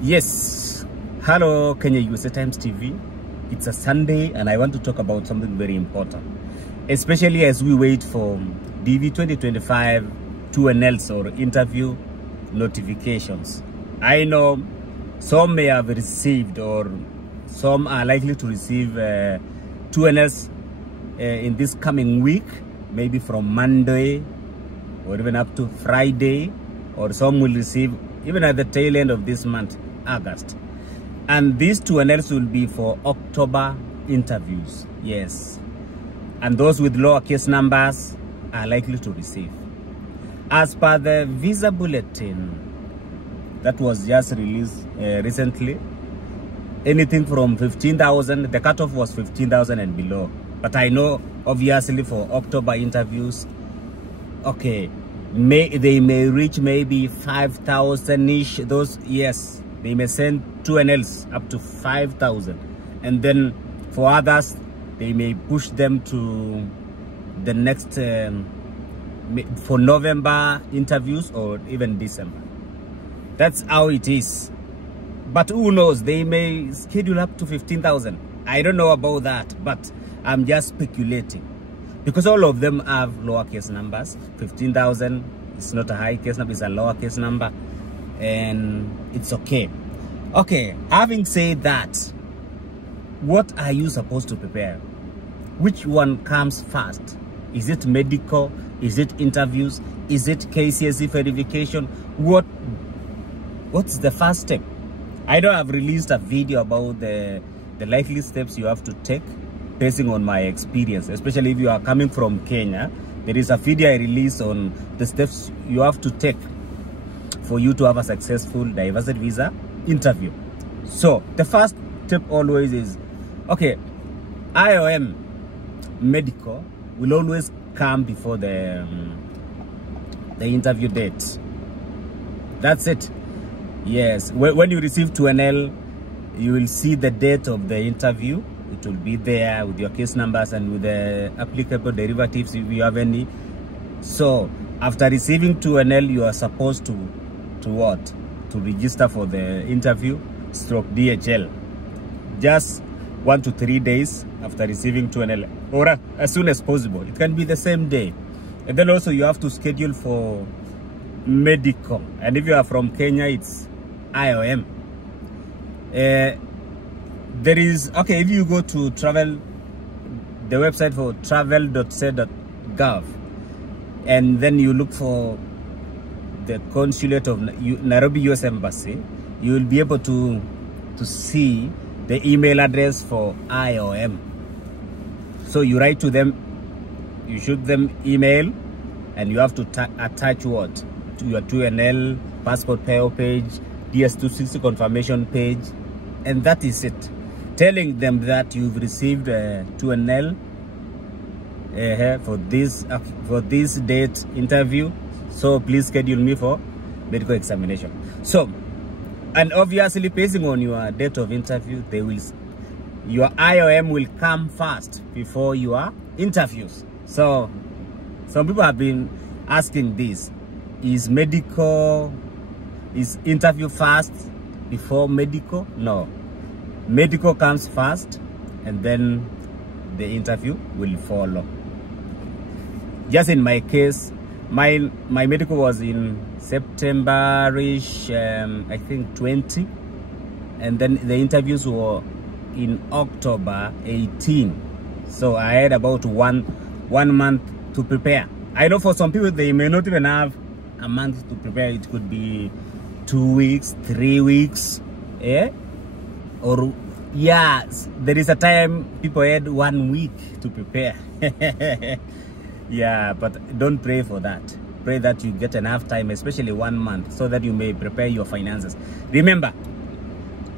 Yes, hello Kenya USA Times TV. It's a Sunday and I want to talk about something very important, especially as we wait for DV 2025 2NLs or interview notifications. I know some may have received or some are likely to receive 2NLs in this coming week, maybe from Monday or even up to Friday, or some will receive even at the tail end of this month, August. And these 2NLs will be for October interviews, yes. And those with lower case numbers are likely to receive. As per the visa bulletin that was just released recently, anything from 15,000, the cutoff was 15,000 and below. But I know obviously for October interviews, okay, they may reach maybe 5,000-ish. Those, yes, they may send 2NLs up to 5,000. And then for others, they may push them to the next, for November interviews or even December. That's how it is. But who knows, they may schedule up to 15,000. I don't know about that, but I'm just speculating. Because all of them have lower case numbers. 15,000 is not a high case number, it's a lower case number. And it's okay. Okay, having said that, what are you supposed to prepare? Which one comes first? Is it medical? Is it interviews? Is it KCSE verification? What's the first step? I know I've released a video about the likely steps you have to take basing on my experience, especially if you are coming from Kenya. There is a video I released on the steps you have to take for you to have a successful diversity visa interview. So the first step always is, okay, IOM medical will always come before the interview date. That's it. Yes, when you receive 2NL, you will see the date of the interview. It will be there with your case numbers and with the applicable derivatives if you have any. So after receiving 2NL, you are supposed to what? To register for the interview / DHL. Just 1 to 3 days after receiving 2NL, or as soon as possible. It can be the same day. And then also you have to schedule for medical. And if you are from Kenya, it's IOM. There is, okay, if you go to travel, the website for travel.se.gov, and then you look for the consulate of Nairobi US Embassy, you will be able to see the email address for IOM. So you write to them, you shoot them email, and you have to attach what? To your 2NL, passport payo page, DS260 confirmation page, and that is it. Telling them that you've received 2NL for this date interview, so please schedule me for medical examination. So, and obviously basing on your date of interview, your IOM will come first before your interviews. So some people have been asking this: is interview first before medical? No. Medical comes first, and then the interview will follow. Just in my case, my medical was in September-ish, I think 20, and then the interviews were in October 18. So I had about one month to prepare. I know for some people they may not even have a month to prepare. It could be 2 weeks, 3 weeks, yeah. Or yes, there is a time people had 1 week to prepare. Yeah, but don't pray for that. Pray that you get enough time, especially 1 month, so that you may prepare your finances. Remember,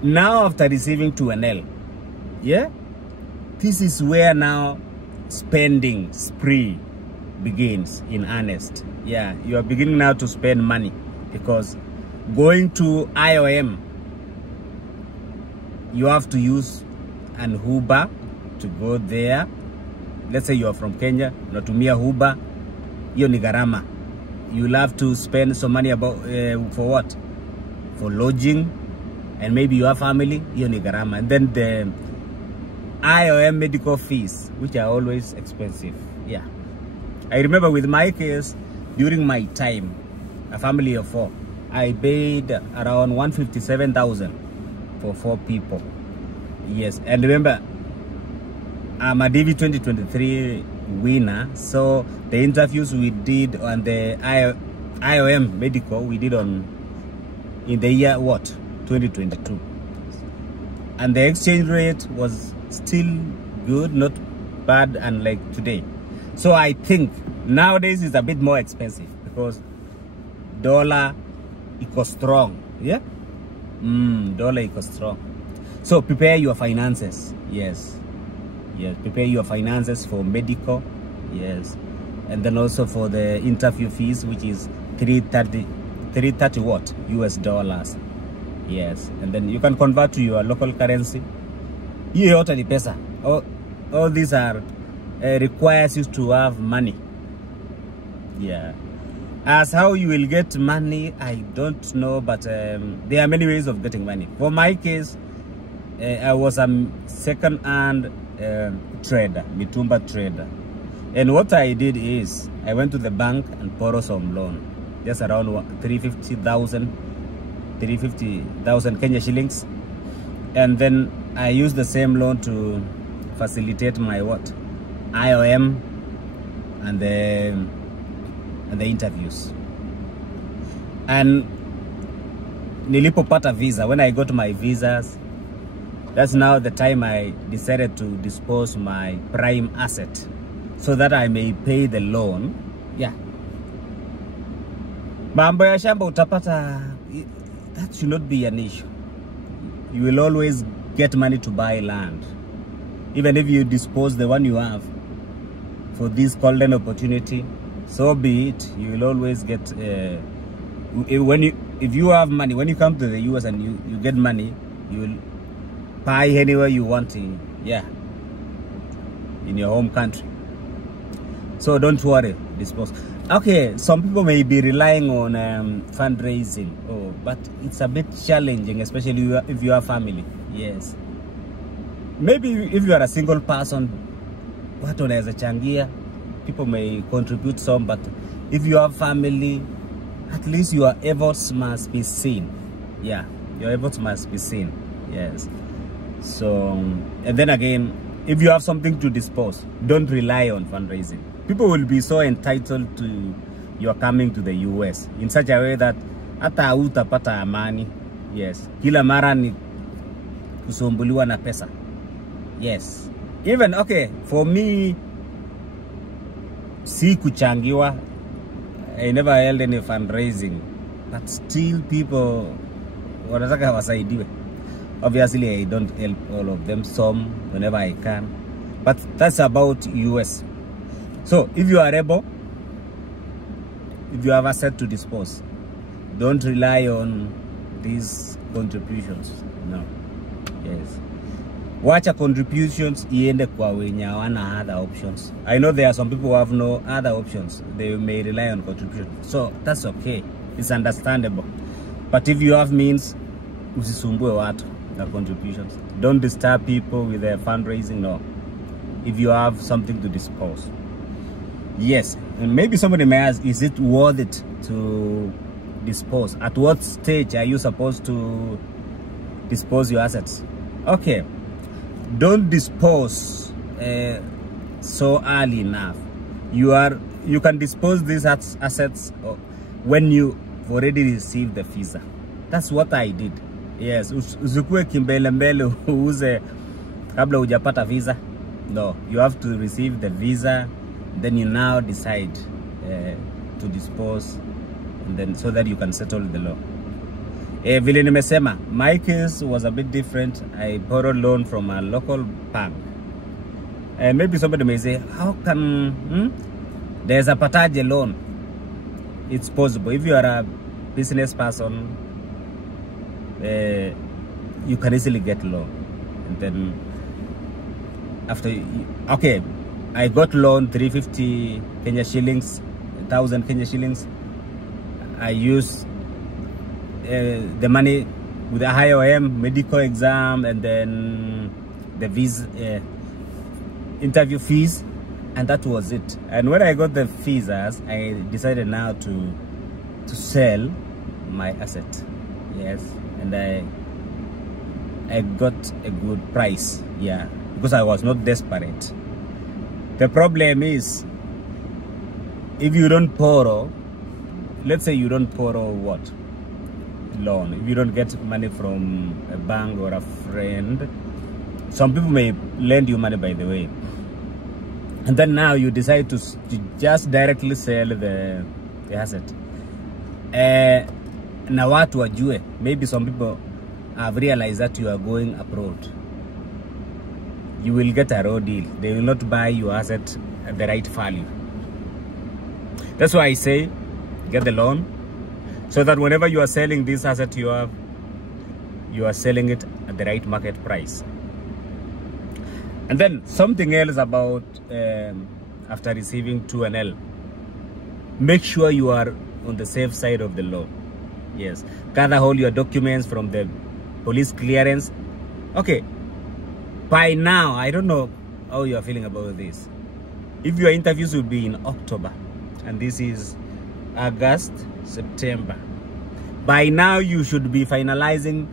now after receiving 2NL, yeah, this is where now spending spree begins in earnest. Yeah, you are beginning now to spend money, because going to IOM, you have to use an Uber to go there. Let's say you are from Kenya, unatumia Uber, hiyo ni gharama. You'll have to spend some money about for what? For lodging, and maybe you have family, hiyo ni gharama. And then the IOM medical fees, which are always expensive. Yeah, I remember with my case, during my time, a family of 4, I paid around 157,000 for 4 people. Yes, and remember, I'm a DV 2023 winner, so the interviews we did on the IOM medical, we did in the year 2022, and the exchange rate was still good, not bad, unlike today. So I think nowadays it's a bit more expensive because dollar equals strong. Yeah, dollar equals strong. So prepare your finances. Yes, prepare your finances for medical. Yes, and then also for the interview fees, which is 330 what? US dollars. Yes, and then you can convert to your local currency. Hiyo yote ni pesa. All these are requires you to have money. Yeah. As how you will get money, I don't know, but there are many ways of getting money. For my case, I was a second-hand trader, mitumba trader. And what I did is, I went to the bank and borrowed some loan. Just around 350,000 Kenya shillings. And then I used the same loan to facilitate my IOM and the interviews. And nilipopata visa, when I got my visas, that's now the time I decided to dispose my prime asset so that I may pay the loan. Yeah. Mambo ya shamba utapata, that should not be an issue. You will always get money to buy land. Even if you dispose the one you have for this golden opportunity, so be it. You will always get, if you have money, when you come to the US and you get money, you will buy anywhere you want in, in your home country. So don't worry, dispose. Okay, some people may be relying on fundraising, but it's a bit challenging, especially if you have family. Yes. Maybe if you are a single person, watu wanaweza changia, people may contribute some, but if you have family, at least your efforts must be seen. Yeah, your efforts must be seen. Yes. So, and then again, if you have something to dispose, don't rely on fundraising. People will be so entitled to your coming to the US in such a way that hata hutapata amani. Yes. Kila mara ni kusumbuliwa na pesa. Yes. Even, okay, for me, si kuchangiwa, I never held any fundraising, but still people wanataka wasaidiwe. Obviously, I don't help all of them, some whenever I can, but that's about US. So if you are able, if you have asset to dispose, don't rely on these contributions. No. Yes. Wacha contributions iende kwa wenye hawana other options. I know there are some people who have no other options. They may rely on contributions. So that's okay. It's understandable. But if you have means, usisumbue watu na contributions. Don't disturb people with their fundraising. No. If you have something to dispose. Yes. And maybe somebody may ask, is it worth it to dispose? At what stage are you supposed to dispose your assets? Okay. Don't dispose so early enough. You can dispose these assets when you already received the visa. That's what I did. Yes, usikue kimbele mbele uuze kabla hujapata visa. No, you have to receive the visa, then you now decide to dispose, and then so that you can settle the law. Vile nimesema, my case was a bit different. I borrowed loan from a local bank. And maybe somebody may say, how can there's a pataje loan? It's possible. If you are a business person, you can easily get loan. And then after, okay, I got loan 350 Kenya shillings, 1,000 Kenya shillings. I used the money with a IOM medical exam, and then the visa, interview fees, and that was it. And when I got the visas, I decided now to sell my asset. Yes, and I got a good price, yeah, because I was not desperate. The problem is, if you don't borrow, let's say you don't borrow what? Loan. If you don't get money from a bank or a friend, some people may lend you money, by the way, and then now you decide to just directly sell the asset. Na watu wajue, maybe some people have realized that you are going abroad. You will get a raw deal. They will not buy your asset at the right value. That's why I say get the loan, so that whenever you are selling this asset, you are selling it at the right market price. And then something else about after receiving 2NL, make sure you are on the safe side of the law. Yes, gather all your documents from the police clearance. Okay, by now, I don't know how you are feeling about this. If your interviews will be in October, and this is August, September, by now you should be finalizing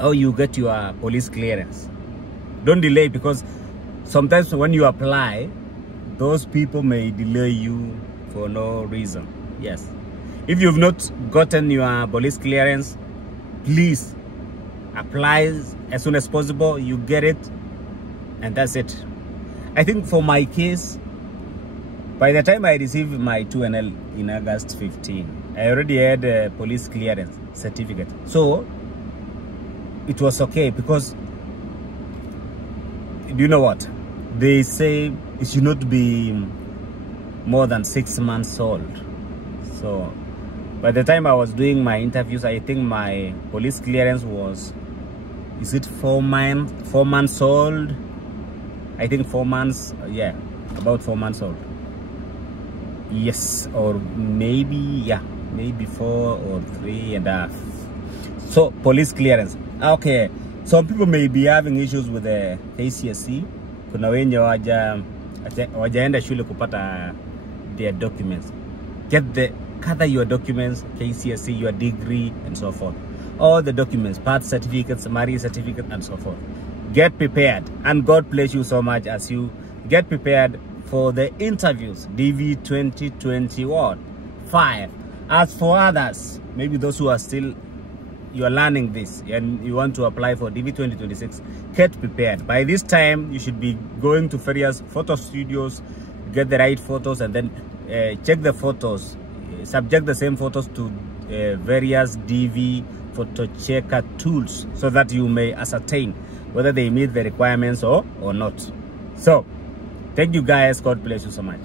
how you get your police clearance. Don't delay, because sometimes when you apply, those people may delay you for no reason. Yes, if you've not gotten your police clearance, please apply as soon as possible. You get it, and that's it. I think for my case, by the time I received my 2NL in August 15, I already had a police clearance certificate, so it was okay. Because you know what they say, it should not be more than 6 months old. So by the time I was doing my interviews, I think my police clearance was, is it 4 months old? I think 4 months, yeah, about 4 months old. Yes, or maybe, yeah, maybe 4 or 3.5. So police clearance. Okay, some people may be having issues with the KCSE. Kuna wenye wajaenda shule kupata their documents. Gather your documents, KCSE, your degree, and so forth. All the documents, birth certificates, marriage certificate, and so forth. Get prepared, and God bless you so much as you get prepared for the interviews, DV 2025. As for others, maybe those who are still, you are learning this and you want to apply for DV 2026, get prepared. By this time, you should be going to various photo studios, get the right photos, and then check the photos, subject the same photos to various DV photo checker tools, so that you may ascertain whether they meet the requirements or not. So, thank you guys. God bless you so much.